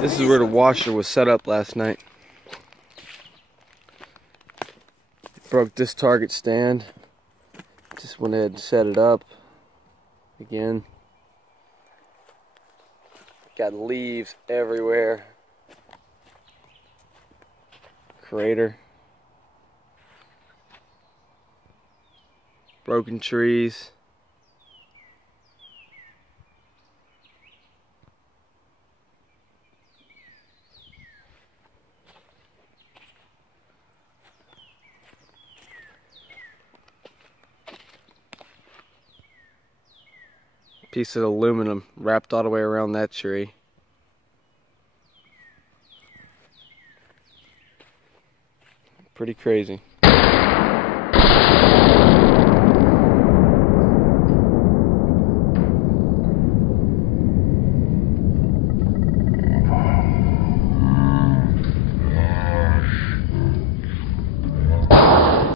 This is where the washer was set up last night. Broke this target stand. Just went ahead and set it up again. Got leaves everywhere. Crater. Broken trees. Piece of aluminum wrapped all the way around that tree. Pretty crazy.